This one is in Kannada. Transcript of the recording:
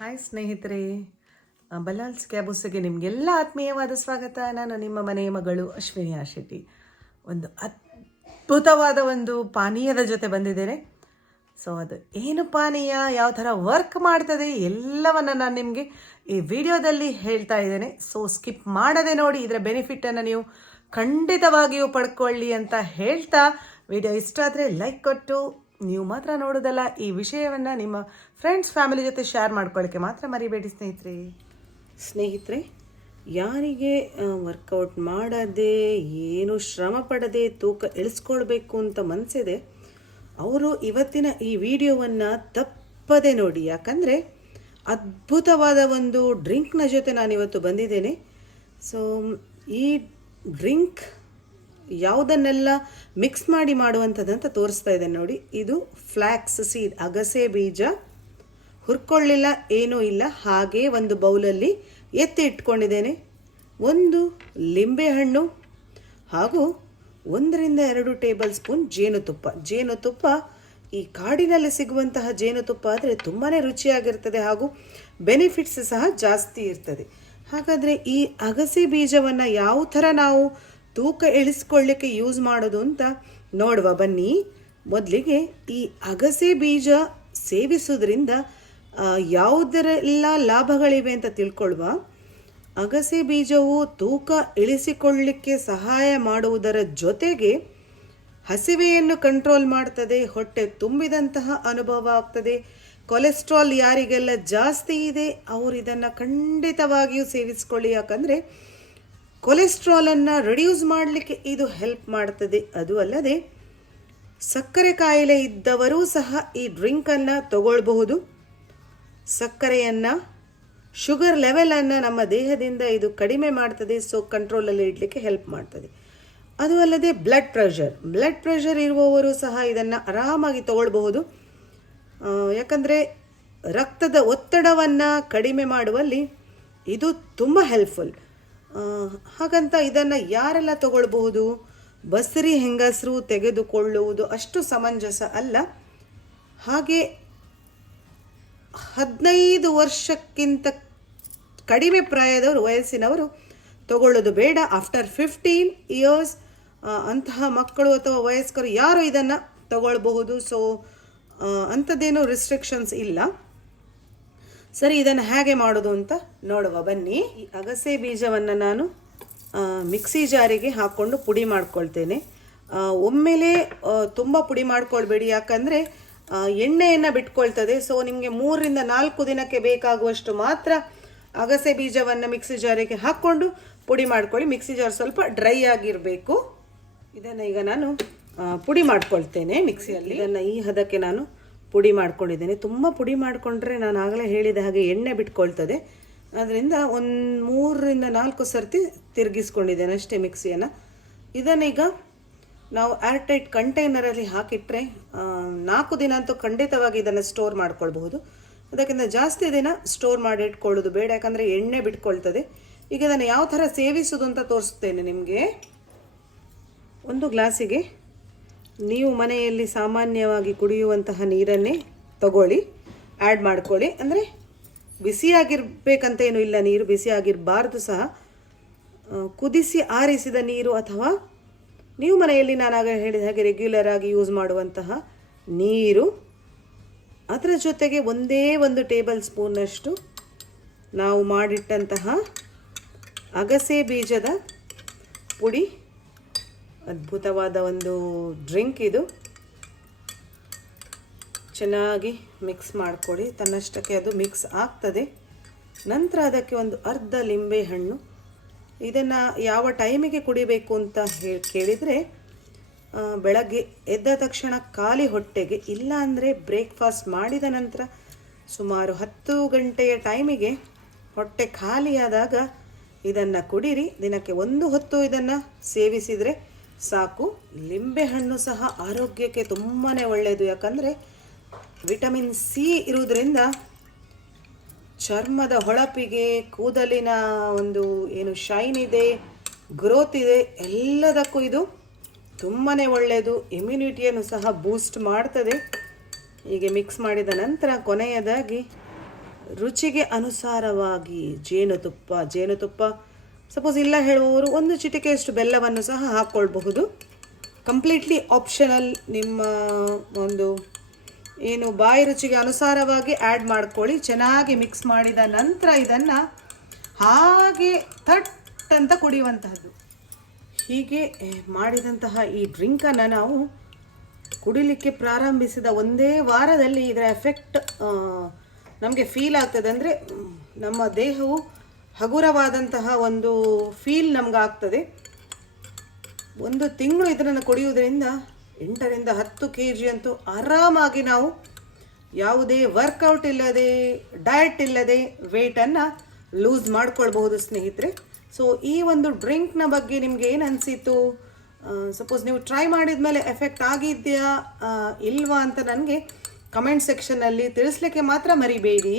ಹಾಯ್ ಸ್ನೇಹಿತರೆ, ಬಲ್ಲಾಲ್ಸ್ ಕ್ಯಾಬೂಸ್ಗೆ ನಿಮಗೆಲ್ಲ ಆತ್ಮೀಯವಾದ ಸ್ವಾಗತ. ನಾನು ನಿಮ್ಮ ಮನೆಯ ಮಗಳು ಅಶ್ವಿನಿ ಶೆಟ್ಟಿ. ಒಂದು ಅದ್ಭುತವಾದ ಒಂದು ಪಾನೀಯದ ಜೊತೆ ಬಂದಿದ್ದೇನೆ. ಸೊ ಅದು ಏನು ಪಾನೀಯ, ಯಾವ ಥರ ವರ್ಕ್ ಮಾಡ್ತದೆ ಎಲ್ಲವನ್ನು ನಾನು ನಿಮಗೆ ಈ ವಿಡಿಯೋದಲ್ಲಿ ಹೇಳ್ತಾ ಇದ್ದೇನೆ. ಸೊ ಸ್ಕಿಪ್ ಮಾಡದೆ ನೋಡಿ, ಇದರ ಬೆನಿಫಿಟನ್ನು ನೀವು ಖಂಡಿತವಾಗಿಯೂ ಪಡ್ಕೊಳ್ಳಿ ಅಂತ ಹೇಳ್ತಾ, ವಿಡಿಯೋ ಇಷ್ಟ ಆದರೆ ಲೈಕ್ ಕೊಟ್ಟು, ನೀವು ಮಾತ್ರ ನೋಡೋದಲ್ಲ, ಈ ವಿಷಯವನ್ನು ನಿಮ್ಮ ಫ್ರೆಂಡ್ಸ್ ಫ್ಯಾಮಿಲಿ ಜೊತೆ ಶೇರ್ ಮಾಡ್ಕೊಳ್ಳೋಕ್ಕೆ ಮಾತ್ರ ಮರಿಬೇಡಿ ಸ್ನೇಹಿತರೆ. ಯಾರಿಗೆ ವರ್ಕೌಟ್ ಮಾಡದೆ, ಏನು ಶ್ರಮ ಪಡದೆ ತೂಕ ಇಳಿಸ್ಕೊಳ್ಬೇಕು ಅಂತ ಮನಸ್ಸಿದೆ, ಅವರು ಇವತ್ತಿನ ಈ ವಿಡಿಯೋವನ್ನು ತಪ್ಪದೆ ನೋಡಿ. ಯಾಕಂದರೆ ಅದ್ಭುತವಾದ ಒಂದು ಡ್ರಿಂಕ್ನ ಜೊತೆ ನಾನಿವತ್ತು ಬಂದಿದ್ದೇನೆ. ಸೊ ಈ ಡ್ರಿಂಕ್ ಯಾವುದನ್ನೆಲ್ಲ ಮಿಕ್ಸ್ ಮಾಡಿ ಮಾಡುವಂಥದ್ದಂತ ತೋರಿಸ್ತಾ ಇದ್ದೇನೆ ನೋಡಿ. ಇದು ಫ್ಲ್ಯಾಕ್ಸ್ ಸೀಡ್, ಅಗಸೆ ಬೀಜ. ಹುರ್ಕೊಳ್ಳಿಲ್ಲ, ಏನೂ ಇಲ್ಲ, ಹಾಗೆ ಒಂದು ಬೌಲಲ್ಲಿ ಎತ್ತಿ ಇಟ್ಕೊಂಡಿದ್ದೇನೆ. ಒಂದು ಲಿಂಬೆಹಣ್ಣು ಹಾಗೂ 1-2 ಟೇಬಲ್ ಸ್ಪೂನ್ ಜೇನುತುಪ್ಪ. ಈ ಕಾಡಿನಲ್ಲಿ ಸಿಗುವಂತಹ ಜೇನುತುಪ್ಪ ಆದರೆ ತುಂಬಾ ರುಚಿಯಾಗಿರ್ತದೆ ಹಾಗೂ ಬೆನಿಫಿಟ್ಸ್ ಸಹ ಜಾಸ್ತಿ ಇರ್ತದೆ. ಹಾಗಾದರೆ ಈ ಅಗಸೆ ಬೀಜವನ್ನು ಯಾವ ಥರ ನಾವು ತೂಕ ಇಳಿಸ್ಕೊಳ್ಳಿಕ್ಕೆ ಯೂಸ್ ಮಾಡೋದು ಅಂತ ನೋಡುವ ಬನ್ನಿ. ಮೊದಲಿಗೆ ಈ ಅಗಸೆ ಬೀಜ ಸೇವಿಸೋದ್ರಿಂದ ಯಾವುದರೆಲ್ಲ ಲಾಭಗಳಿವೆ ಅಂತ ತಿಳ್ಕೊಳ್ಳುವ. ಅಗಸೆ ಬೀಜವು ತೂಕ ಇಳಿಸಿಕೊಳ್ಳಲಿಕ್ಕೆ ಸಹಾಯ ಮಾಡುವುದರ ಜೊತೆಗೆ ಹಸಿವೆಯನ್ನು ಕಂಟ್ರೋಲ್ ಮಾಡ್ತದೆ, ಹೊಟ್ಟೆ ತುಂಬಿದಂತಹ ಅನುಭವ ಆಗ್ತದೆ. ಕೊಲೆಸ್ಟ್ರಾಲ್ ಯಾರಿಗೆಲ್ಲ ಜಾಸ್ತಿ ಇದೆ ಅವರು ಇದನ್ನು ಖಂಡಿತವಾಗಿಯೂ ಸೇವಿಸ್ಕೊಳ್ಳಿ. ಯಾಕಂದರೆ ಕೊಲೆಸ್ಟ್ರಾಲನ್ನು ರಿಡ್ಯೂಸ್ ಮಾಡಲಿಕ್ಕೆ ಇದು ಹೆಲ್ಪ್ ಮಾಡ್ತದೆ. ಅದು ಅಲ್ಲದೆ ಸಕ್ಕರೆ ಕಾಯಿಲೆ ಇದ್ದವರೂ ಸಹ ಈ ಡ್ರಿಂಕನ್ನು ತಗೊಳ್ಬಹುದು. ಸಕ್ಕರೆಯನ್ನು, ಶುಗರ್ ಲೆವೆಲನ್ನು ನಮ್ಮ ದೇಹದಿಂದ ಇದು ಕಡಿಮೆ ಮಾಡ್ತದೆ. ಸೊ ಕಂಟ್ರೋಲಲ್ಲಿ ಇಡಲಿಕ್ಕೆ ಹೆಲ್ಪ್ ಮಾಡ್ತದೆ. ಅದು ಅಲ್ಲದೆ ಬ್ಲಡ್ ಪ್ರೆಷರ್ ಇರುವವರು ಸಹ ಇದನ್ನು ಆರಾಮಾಗಿ ತಗೊಳ್ಬಹುದು. ಯಾಕಂದರೆ ರಕ್ತದ ಒತ್ತಡವನ್ನು ಕಡಿಮೆ ಮಾಡುವಲ್ಲಿ ಇದು ತುಂಬ ಹೆಲ್ಪ್ಫುಲ್. ಹಾಗಂತ ಇದನ್ನು ಯಾರೆಲ್ಲ ತಗೊಳ್ಬಹುದು, ಬಸರಿ ಹೆಂಗಸರು ತೆಗೆದುಕೊಳ್ಳುವುದು ಅಷ್ಟು ಸಮಂಜಸ ಅಲ್ಲ. ಹಾಗೆ 15 ವರ್ಷಕ್ಕಿಂತ ಕಡಿಮೆ ಪ್ರಾಯದವರು, ವಯಸ್ಸಿನವರು ತಗೊಳ್ಳೋದು ಬೇಡ. ಆಫ್ಟರ್ 15 ಇಯರ್ಸ್ ಅಂತಹ ಮಕ್ಕಳು ಅಥವಾ ವಯಸ್ಕರು ಯಾರು ಇದನ್ನು ತಗೊಳ್ಬಹುದು. ಸೊ ಅಂಥದ್ದೇನು ರಿಸ್ಟ್ರಿಕ್ಷನ್ಸ್ ಇಲ್ಲ. ಸರಿ, ಇದನ್ನು ಹೇಗೆ ಮಾಡೋದು ಅಂತ ನೋಡುವ ಬನ್ನಿ. ಈ ಅಗಸೆ ಬೀಜವನ್ನು ನಾನು ಮಿಕ್ಸಿ ಜಾರಿಗೆ ಹಾಕ್ಕೊಂಡು ಪುಡಿ ಮಾಡ್ಕೊಳ್ತೇನೆ. ಒಮ್ಮೆಲೇ ತುಂಬ ಪುಡಿ ಮಾಡ್ಕೊಳ್ಬೇಡಿ, ಯಾಕಂದರೆ ಎಣ್ಣೆಯನ್ನು ಬಿಟ್ಕೊಳ್ತದೆ. ಸೊ ನಿಮಗೆ 3-4 ದಿನಕ್ಕೆ ಬೇಕಾಗುವಷ್ಟು ಮಾತ್ರ ಅಗಸೆ ಬೀಜವನ್ನು ಮಿಕ್ಸಿ ಜಾರಿಗೆ ಹಾಕ್ಕೊಂಡು ಪುಡಿ ಮಾಡ್ಕೊಳ್ಳಿ. ಮಿಕ್ಸಿ ಜಾರ್ ಸ್ವಲ್ಪ ಡ್ರೈ ಆಗಿರಬೇಕು. ಇದನ್ನು ಈಗ ನಾನು ಪುಡಿ ಮಾಡ್ಕೊಳ್ತೇನೆ ಮಿಕ್ಸಿಯಲ್ಲಿ. ಇದನ್ನು ಈ ಹದಕ್ಕೆ ನಾನು ಪುಡಿ ಮಾಡ್ಕೊಂಡಿದ್ದೇನೆ. ತುಂಬ ಪುಡಿ ಮಾಡಿಕೊಂಡ್ರೆ ನಾನು ಆಗಲೇ ಹೇಳಿದ ಹಾಗೆ ಎಣ್ಣೆ ಬಿಟ್ಕೊಳ್ತದೆ. ಅದರಿಂದ 3-4 ಸರ್ತಿ ತಿರುಗಿಸ್ಕೊಂಡಿದ್ದೇನೆ ಅಷ್ಟೇ ಮಿಕ್ಸಿಯನ್ನು. ಇದನ್ನೀಗ ನಾವು ಏರ್ಟೈಟ್ ಕಂಟೈನರಲ್ಲಿ ಹಾಕಿಟ್ರೆ 4 ದಿನ ಅಂತೂ ಖಂಡಿತವಾಗಿ ಇದನ್ನು ಸ್ಟೋರ್ ಮಾಡ್ಕೊಳ್ಬಹುದು. ಅದಕ್ಕಿಂತ ಜಾಸ್ತಿ ದಿನ ಸ್ಟೋರ್ ಮಾಡಿ ಇಟ್ಕೊಳ್ಳೋದು ಬೇಡ, ಯಾಕಂದರೆ ಎಣ್ಣೆ ಬಿಟ್ಕೊಳ್ತದೆ. ಈಗ ಇದನ್ನು ಯಾವ ಥರ ಸೇವಿಸೋದು ಅಂತ ತೋರಿಸ್ತೇನೆ ನಿಮಗೆ. ಒಂದು ಗ್ಲಾಸಿಗೆ ನೀವು ಮನೆಯಲ್ಲಿ ಸಾಮಾನ್ಯವಾಗಿ ಕುಡಿಯುವಂತಹ ನೀರನ್ನೇ ತಗೊಳ್ಳಿ, ಆ್ಯಡ್ ಮಾಡ್ಕೊಳ್ಳಿ. ಅಂದರೆ ಬಿಸಿಯಾಗಿರ್ಬೇಕಂತ ಏನೂ ಇಲ್ಲ, ನೀರು ಬಿಸಿಯಾಗಿರಬಾರ್ದು ಸಹ. ಕುದಿಸಿ ಆರಿಸಿದ ನೀರು ಅಥವಾ ನೀವು ಮನೆಯಲ್ಲಿ ನಾನಾಗ ಹೇಳಿದ ಹಾಗೆ ರೆಗ್ಯುಲರ್ ಆಗಿ ಯೂಸ್ ಮಾಡುವಂತಹ ನೀರು. ಅದರ ಜೊತೆಗೆ 1 ಟೇಬಲ್ ಸ್ಪೂನ್ನಷ್ಟು ನಾವು ಮಾಡಿಟ್ಟಂತಹ ಅಗಸೆ ಬೀಜದ ಪುಡಿ. ಅದ್ಭುತವಾದ ಒಂದು ಡ್ರಿಂಕ್ ಇದು. ಚೆನ್ನಾಗಿ ಮಿಕ್ಸ್ ಮಾಡಿಕೊಡಿ. ತನ್ನಷ್ಟಕ್ಕೆ ಅದು ಮಿಕ್ಸ್ ಆಗ್ತದೆ. ನಂತರ ಅದಕ್ಕೆ ಒಂದು ಅರ್ಧ ಲಿಂಬೆ ಹಣ್ಣು. ಇದನ್ನು ಯಾವ ಟೈಮಿಗೆ ಕುಡಿಬೇಕು ಅಂತ ಕೇಳಿದರೆ, ಬೆಳಗ್ಗೆ ಎದ್ದ ತಕ್ಷಣ ಖಾಲಿ ಹೊಟ್ಟೆಗೆ, ಇಲ್ಲ ಅಂದರೆ ಬ್ರೇಕ್ಫಾಸ್ಟ್ ಮಾಡಿದ ನಂತರ ಸುಮಾರು 10 ಗಂಟೆಯ ಟೈಮಿಗೆ ಹೊಟ್ಟೆ ಖಾಲಿಯಾದಾಗ ಇದನ್ನು ಕುಡಿರಿ. ದಿನಕ್ಕೆ 1 ಹೊತ್ತು ಇದನ್ನು ಸೇವಿಸಿದರೆ ಸಾಕು. ಲಿಂಬೆಹಣ್ಣು ಸಹ ಆರೋಗ್ಯಕ್ಕೆ ತುಂಬಾ ಒಳ್ಳೆಯದು. ಯಾಕಂದರೆ ವಿಟಮಿನ್ ಸಿ ಇರುವುದರಿಂದ ಚರ್ಮದ ಹೊಳಪಿಗೆ, ಕೂದಲಿನ ಒಂದು ಏನು ಶೈನ್ ಇದೆ, ಗ್ರೋತ್ ಇದೆ, ಎಲ್ಲದಕ್ಕೂ ಇದು ತುಂಬಾ ಒಳ್ಳೆಯದು. ಇಮ್ಯುನಿಟಿಯನ್ನು ಸಹ ಬೂಸ್ಟ್ ಮಾಡ್ತದೆ. ಹೀಗೆ ಮಿಕ್ಸ್ ಮಾಡಿದ ನಂತರ ಕೊನೆಯದಾಗಿ ರುಚಿಗೆ ಅನುಸಾರವಾಗಿ ಜೇನುತುಪ್ಪ ಸಪೋಸ್ ಇಲ್ಲ ಹೇಳುವವರು 1 ಚಿಟಿಕೆಯಷ್ಟು ಬೆಲ್ಲವನ್ನು ಸಹ ಹಾಕ್ಕೊಳ್ಬಹುದು. Completely optional. ನಿಮ್ಮ ಒಂದು ಏನು ಬಾಯಿ ರುಚಿಗೆ ಅನುಸಾರವಾಗಿ ಆ್ಯಡ್ ಮಾಡ್ಕೊಳ್ಳಿ. ಚೆನ್ನಾಗಿ ಮಿಕ್ಸ್ ಮಾಡಿದ ನಂತರ ಇದನ್ನು ಹಾಗೆ ಥಟ್ ಅಂತ ಕುಡಿಯುವಂತಹದ್ದು. ಹೀಗೆ ಮಾಡಿದಂತಹ ಈ ಡ್ರಿಂಕನ್ನು ನಾವು ಕುಡಿಲಿಕ್ಕೆ ಪ್ರಾರಂಭಿಸಿದ ಒಂದೇ ವಾರದಲ್ಲಿ ಇದರ ಎಫೆಕ್ಟ್ ನಮಗೆ ಫೀಲ್ ಆಗ್ತದೆ. ಅಂದರೆ ನಮ್ಮ ದೇಹವು ಹಗುರವಾದಂತಹ ಒಂದು ಫೀಲ್ ನಮಗಾಗ್ತದೆ. 1 ತಿಂಗಳು ಇದನ್ನು ಕುಡಿಯುವುದರಿಂದ 8 ರಿಂದ 10 kg ಅಂತೂ ಆರಾಮಾಗಿ ನಾವು ಯಾವುದೇ ವರ್ಕೌಟ್ ಇಲ್ಲದೆ ಡಯಟ್ ಇಲ್ಲದೆ ವೆಯ್ಟನ್ನು ಲೂಸ್ ಮಾಡ್ಕೊಳ್ಬಹುದು ಸ್ನೇಹಿತರೆ. ಸೊ ಈ ಒಂದು ಡ್ರಿಂಕ್ನ ಬಗ್ಗೆ ನಿಮ್ಗೆ ಏನು ಅನಿಸಿತು? ಸಪೋಸ್ ನೀವು ಟ್ರೈ ಮಾಡಿದ ಮೇಲೆ ಎಫೆಕ್ಟ್ ಆಗಿದೆಯಾ ಇಲ್ವಾ ಅಂತ ನನಗೆ ಕಮೆಂಟ್ ಸೆಕ್ಷನ್ನಲ್ಲಿ ತಿಳಿಸ್ಲಿಕ್ಕೆ ಮಾತ್ರ ಮರಿಬೇಡಿ.